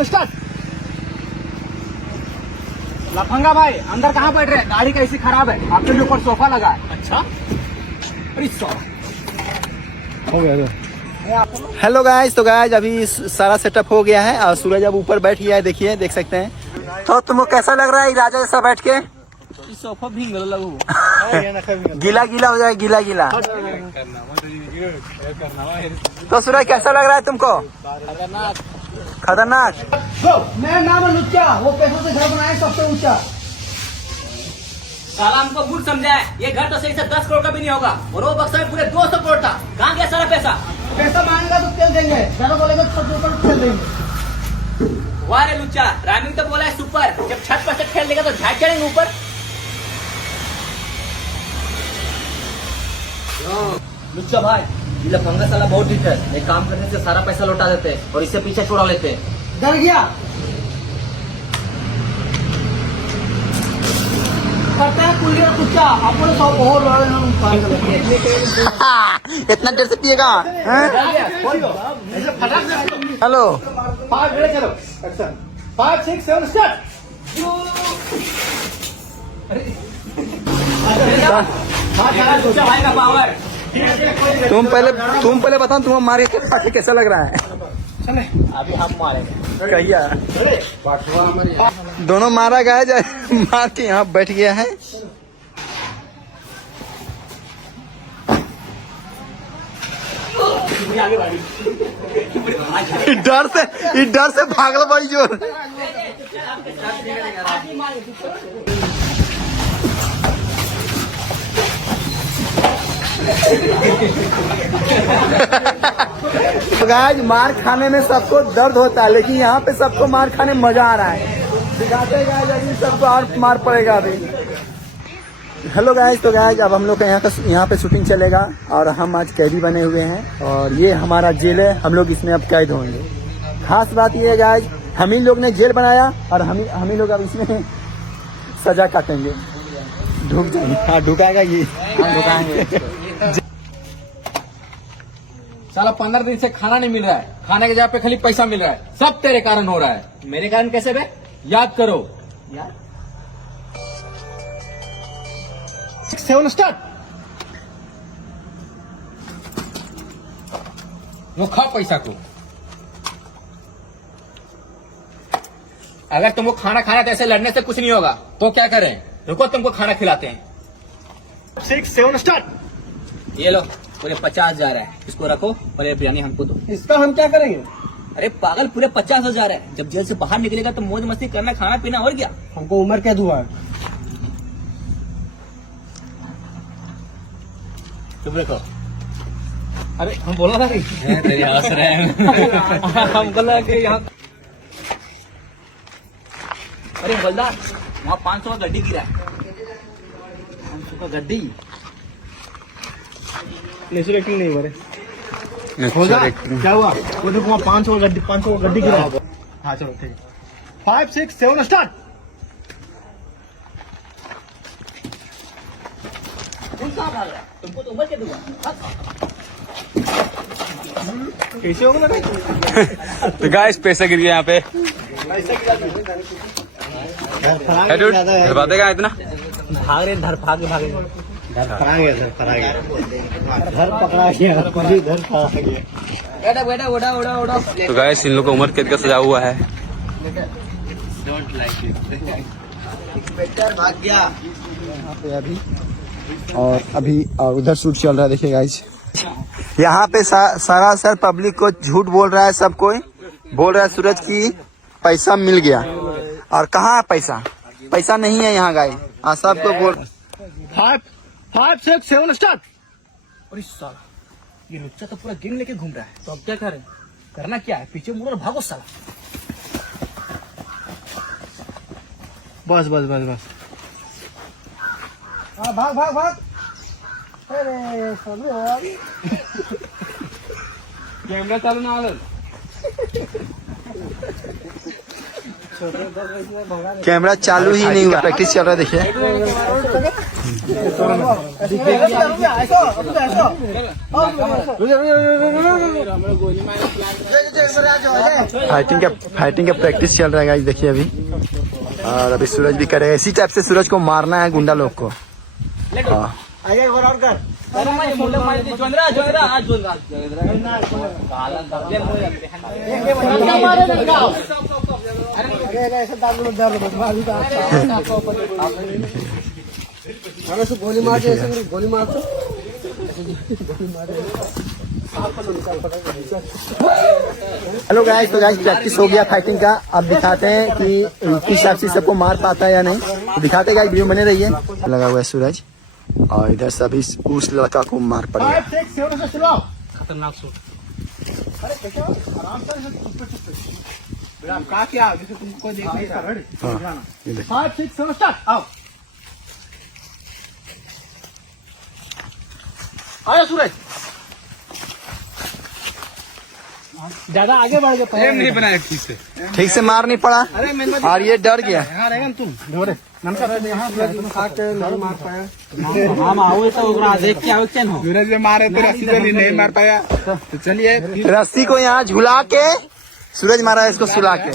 7 start. लफंगा भाई अंदर कहाँ बैठ रहे हैं? गाड़ी कैसी खराब है, आपके लिए ऊपर सोफा लगा है। अच्छा अरे हो गया। हेलो गाइस, तो गाइस अभी सारा सेटअप हो गया है और सूरज अब ऊपर बैठ गया है, देखिए देख सकते हैं। तो तुमको कैसा लग रहा है राजा जैसा बैठ के? सोफा भींग लगू गीला गीला हो जाए, गीला गीला। तो सूरज कैसा लग रहा है तुमको? खतरनाक। मेरा नाम है लुच्चा, वो पैसों से घर बनाए सबसे ऊंचा। साला हमको मूर्ख समझा है। ये घर तो सही से 10 करोड़ का भी नहीं होगा और वो बक्सा में पूरे 200 करोड़ था। कहाँ गया सारा पैसा? पैसा मांगेगा तो तेल देंगे, ज्यादा बोलेगा तो 7 ऊपर तेल देंगे। वाह रे लुच्चा, रामिंग तो बोला है सुपर। जब छत पर से खेल देगा तो झाड़ चढ़ेंगे ऊपर। लुच्चा भाई, ये लफंगा साला बहुत ढीठ है। एक काम करने से सारा पैसा लौटा देते हैं और इससे पीछे छुड़ा लेते हैं। डर गया करता है कुल्ली और कुच्चा, अपने सब और इतना देर से पिएगा? Hello 5 6 7 start. लुच्चा भाई का पावर। तुम पहले बताओ, तुम मारे के कैसा लग रहा है? अभी हम मारेंगे। कहिया दोनों मारा गया जाए, मार के यहाँ बैठ गया है। डर से भागल भाई जो। गाइस मार खाने में सबको दर्द होता है, लेकिन यहाँ पे सबको मार खाने में मजा आ रहा है। दिखाते गाइस सबको और मार पड़ेगा अभी। हेलो गाइस, तो गाइस अब हम लोग का यहाँ पे शूटिंग चलेगा और हम आज कैदी बने हुए हैं और ये हमारा जेल है, हम लोग इसमें अब कैद होंगे। खास बात ये है गाइस, हम ही लोग ने जेल बनाया और हम ही लोग अब इसमें सजा काटेंगे। ढुक जाएंगे। हाँ ढुकाएगा ये, ढुकाएंगे। साला 15 दिन से खाना नहीं मिल रहा है, खाने के जगह पे खाली पैसा मिल रहा है। सब तेरे कारण हो रहा है। मेरे कारण कैसे बे? याद करो। यार 6 7 स्टार्ट। वो खा पैसा को। अगर तुमको खाना खाना तो ऐसे लड़ने से कुछ नहीं होगा, तो क्या करें? रुको तुमको खाना खिलाते हैं। 6 7 स्टार्ट। ये लो पूरे 50,000 है, इसको रखो और ये बिरयानी हमको दो। इसका हम क्या करेंगे? अरे पागल, पूरे 50,000 है। जब जेल से बाहर निकलेगा तो मौज मस्ती करना, खाना पीना और क्या। हमको उम्र क्या दुआ है? चुप रखो। अरे हम बोला था तेरी हंस रहे हैं। हमको लगा कि यहाँ। अरे बलदार, वहाँ 500 का गड्डी गिरा है। 500 का गड्डी नेचुरल एक्टिंग नहीं हो रहे। क्या हुआ? वो देखो वहाँ 500 का गड्डी गिरा। हाँ चलो ठीक है। 5 6 7 स्टार्ट। तुमको तो उम्र के दूंगा। कैसे होगा लगा? तो गाइस पैसा गिर गया यहाँ पे। देगा इतना भाग रहे, धर भाग भागे। घर पकड़ा गया। बेटा बेटा उड़ा उड़ा उड़ा। तो गाइस इन लोग को उम्र कैद का सजा हुआ है। भाग गया। यहाँ पे अभी उधर शूट चल रहा है, देखिए गाइस। यहाँ पे सारा सर पब्लिक को झूठ बोल रहा है, सब कोई बोल रहा है सूरज की पैसा मिल गया, और कहाँ है पैसा? पैसा नहीं है यहाँ गाइस। हाँ सबको बोल। 5 6 7 स्टार्ट। अरे साला, ये लुच्चा तो पूरा गेम लेके घूम रहा है। तो अब क्या करें? करना क्या है? पीछे मुड़ो और भागो साला। बस बस बस बस। हाँ भाग भाग भाग। अरे कैमरा चालू ना। कैमरा चालू ही नहीं हुआ, प्रैक्टिस चल रहा है। देखिए फाइटिंग का प्रैक्टिस चल रहा है गाइस। देखिए अभी, और अभी सूरज भी करेगा इसी टाइप से। सूरज को मारना है गुंडा लोग को। हाँ गोली मार गोली मार हेलो गाइस, तो गाइस प्रैक्टिस हो गया फाइटिंग का। अब दिखाते हैं कि किस हिसाब से सबको मार पाता है या नहीं। तो दिखाते गाइस, वीडियो बने रहिए। लगा हुआ है सूरज, और इधर सभी उस लड़का को मार पड़ेगा। खतरनाक शॉट। अरे कैसे आराम से क्या जैसे तुमको देख नहीं रहा। हाँ, ये देखिए। 5 6 7 स्टार्ट। आओ आया सूरज, ज्यादा आगे बढ़ गया। फ्रेम नहीं बनाया ठीक से मार नहीं पड़ा, और ये डर गया। यहाँ रहेगा ना तुम ढोरे मार पाया। हम आओ तो देख के आओ चैन हो। सूरज में मारे तो रस्सी जली नहीं मार पाया। तो चलिए रस्सी को यहाँ झुला के सूरज मारा है, इसको सुला के।